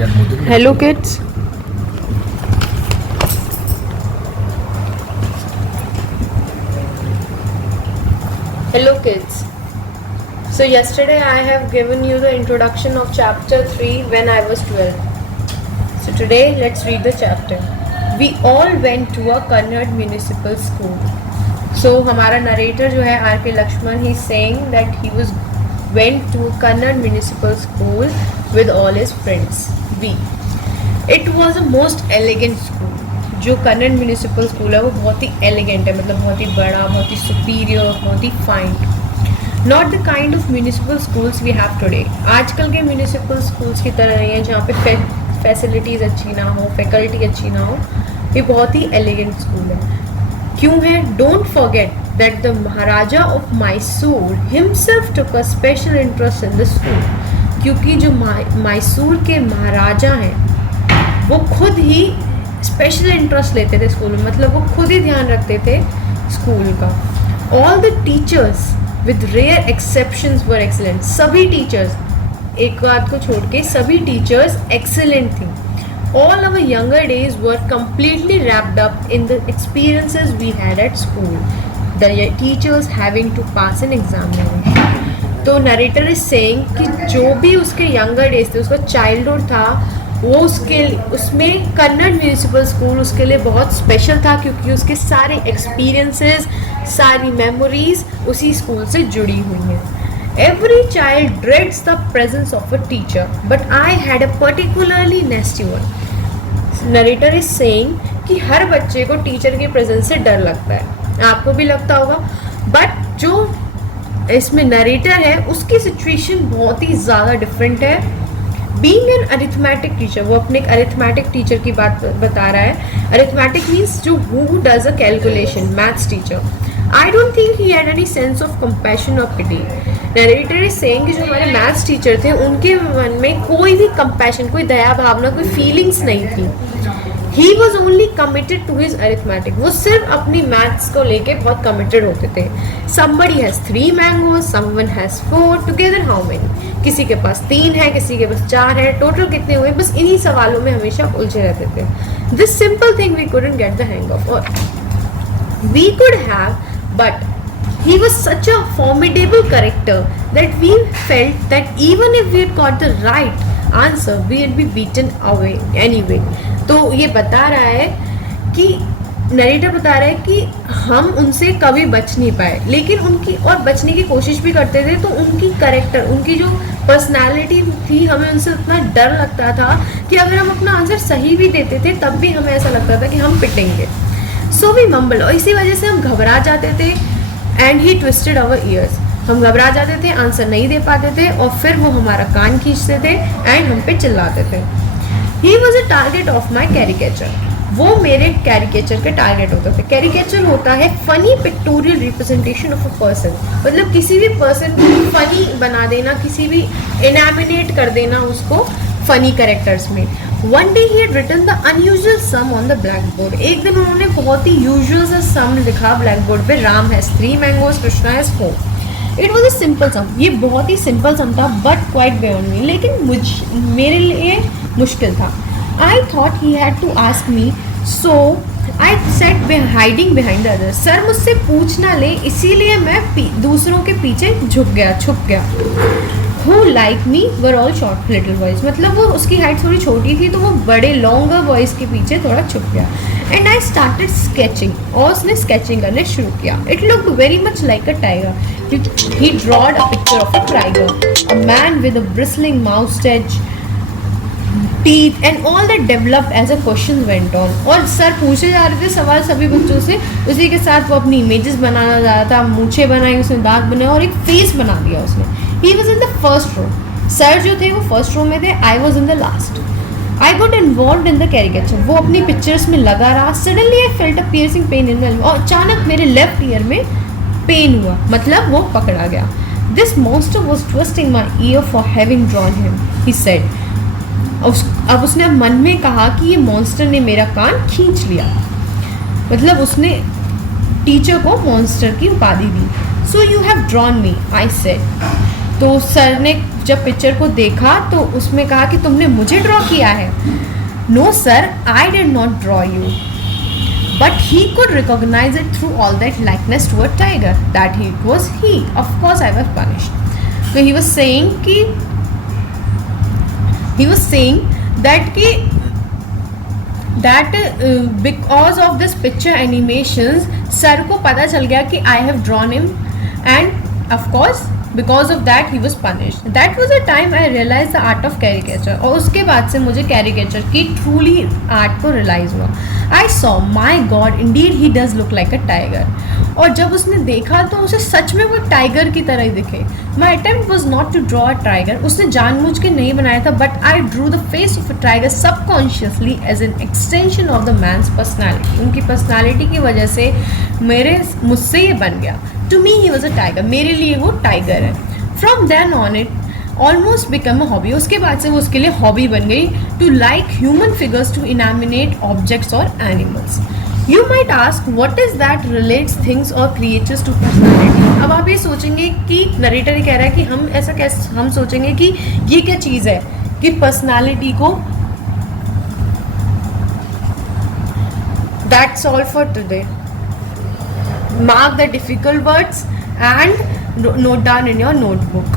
Hello kids. Hello kids. So yesterday I have given you the introduction of chapter 3 when I was 12. So today let's read the chapter. We all went to a Kannada municipal school. So हमारा narrator जो है R.K. Lakshman, he is saying that he went to a Kannada municipal school with all his friends. It was a most elegant school. जो Kannada municipal school है वो बहुत ही elegant है, मतलब बहुत ही बड़ा, बहुत ही सुपीरियर, बहुत ही fine. Not the kind of municipal schools we have today. आजकल के म्यूनिसिपल स्कूल्स की तरह नहीं है जहाँ पे फैसिलिटीज़ अच्छी ना हो, फैकल्टी अच्छी ना हो. ये बहुत ही एलिगेंट स्कूल है. क्यों है? Don't forget that the Maharaja of Mysore himself took a special interest in the school. क्योंकि जो मैसूर के महाराजा हैं वो खुद ही स्पेशल इंटरेस्ट लेते थे स्कूल में, मतलब वो खुद ही ध्यान रखते थे स्कूल का. All the teachers with rare exceptions were excellent. सभी टीचर्स, एक बात को छोड़ के सभी टीचर्स एक्सेलेंट थी. All our younger days were completely wrapped up in the experiences we had at school, the teachers having to pass an examination. तो narrator is saying कि जो भी उसके यंगर डेज थे, उसका चाइल्डहुड था, वो उसमें कन्नड़ म्यूनिसिपल स्कूल उसके लिए बहुत स्पेशल था क्योंकि उसके सारे एक्सपीरियंसेस, सारी मेमोरीज उसी स्कूल से जुड़ी हुई हैं. Every child dreads the presence of a teacher but I had a particularly नेस्टी one. Narrator is saying कि हर बच्चे को टीचर के प्रेजेंस से डर लगता है, आपको भी लगता होगा. बट जो इसमें नरेटर है उसकी सिचुएशन बहुत ही ज़्यादा डिफरेंट है. बीइंग एन अरिथमेटिक टीचर, वो अपने एक अरिथमेटिक टीचर की बात बता रहा है. अरिथमेटिक मीन्स जो who does a calculation, maths teacher. I don't think he had any sense of compassion और पिटी. नरेटर इज सेइंग कि जो हमारे मैथ्स टीचर थे उनके मन में कोई भी कंपैशन, कोई दया भावना, कोई फीलिंग्स नहीं थी. He was only committed to his arithmetic. वो सिर्फ अपनी मैथ्स को लेके बहुत कमिटेड होते थे. Somebody has 3 mangoes, someone has 4, together how many. किसी के पास 3 है, किसी के पास 4 है, टोटल कितने हुए? बस इन्हीं सवालों में हमेशा उलझे रहते थे. This simple thing we couldn't get the hang of, और we could have, but he was such a formidable character that we felt that even if we had got the right answer we would be beaten away anyway. तो ये बता रहा है कि narrator बता रहा है कि हम उनसे कभी बच नहीं पाए, लेकिन उनकी और बचने की कोशिश भी करते थे. तो उनकी कैरेक्टर, उनकी जो पर्सनालिटी थी, हमें उनसे उतना डर लगता था कि अगर हम अपना आंसर सही भी देते थे तब भी हमें ऐसा लगता था कि हम पिटेंगे. सो वी मम्बल, और इसी वजह से हम घबरा जाते थे. And he twisted our ears. हम घबरा जाते थे, आंसर नहीं दे पाते थे, और फिर वो हमारा कान खींचते थे एंड हम पे चिल्लाते थे. He was a target of my caricature. वो मेरे कैरिकेचर के टारगेट होते थे. कैरिकेचर होता है funny pictorial representation of a person, मतलब किसी भी पर्सन को फनी बना देना, किसी भी इनैमिनेट कर देना उसको फनी कैरेक्टर्स में. One day he had written the unusual sum on the black board. एक दिन उन्होंने बहुत ही यूजुअल सा सम लिखा ब्लैक बोर्ड पे. Ram has 3 mangoes, Krishna has 4. It was a simple सम. ये बहुत ही सिंपल सम था बट क्वाइट बियॉन्ड मी, लेकिन मेरे लिए मुश्किल था. I thought he had to ask me, so I sat hiding behind the other. Sir मुझसे पूछ ना ले, इसीलिए मैं दूसरों के पीछे छुप गया. Who like me were all short little boys. मतलब वो उसकी हाइट थोड़ी छोटी थी तो वो बड़े लॉन्गर बॉयज़ के पीछे थोड़ा छुप गया. एंड आई स्टार्टेड स्केचिंग, और उसने स्केचिंग करने शुरू किया. It looked very much like a tiger. He drawed a picture of a tiger, a man with a bristling moustache, teeth and all that developed as a question went on. और sir पूछे जा रहे थे सवाल सभी बच्चों से, उसी के साथ वो अपनी इमेजेस बनाना जा रहा था. मूछें बनाई उसने, दाग बनाए और एक फेस बना दिया उसने. He was in the first row. Sir जो थे वो फर्स्ट रो में थे. I was in the last. I got involved in the caricature. वो अपनी पिक्चर्स में लगा रहा. Suddenly I felt a piercing pain in my, और अचानक मेरे लेफ्ट ईयर में पेन हुआ, मतलब वो पकड़ा गया. This monster was twisting my ear for having drawn him, he said. अब उसने मन में कहा कि ये मॉन्स्टर ने मेरा कान खींच लिया, मतलब उसने टीचर को मॉन्स्टर की उपाधि दी. So you have drawn me, I said. तो सर ने जब पिक्चर को देखा तो उसमें कहा कि तुमने मुझे ड्रॉ किया है. No sir, I did not draw you. But he could recognize it through all that likeness to a tiger, that it was he. Of course, I was punished. So he was saying that because of this picture animations, sir को पता चल गया कि I have drawn him, and of course because of that he was punished. That was the time I realized the art of caricature. और उसके बाद से मुझे caricature की truly art को realize हुआ. I saw, my God, indeed he does look like a tiger. और जब उसने देखा तो उसे सच में वो टाइगर की तरह ही दिखे. My attempt was not to draw a tiger. उसने जानबूझ के नहीं बनाया था, but I drew the face of a tiger subconsciously as an extension of the man's personality. उनकी personality की वजह से मुझसे ये बन गया. To me he was a tiger. मेरे लिए वो टाइगर है. From then on it almost become a hobby. उसके बाद से वो उसके लिए हॉबी बन गई. To like human figures to inanimate objects or animals. You might ask what is that relates things or creatures to personality. अब आप ये सोचेंगे कि नरेटर ये कह रहा है कि हम ऐसा कैसे हम सोचेंगे कि ये क्या चीज़ है कि पर्सनालिटी को. That's all for today. Mark the difficult words and note down in your notebook.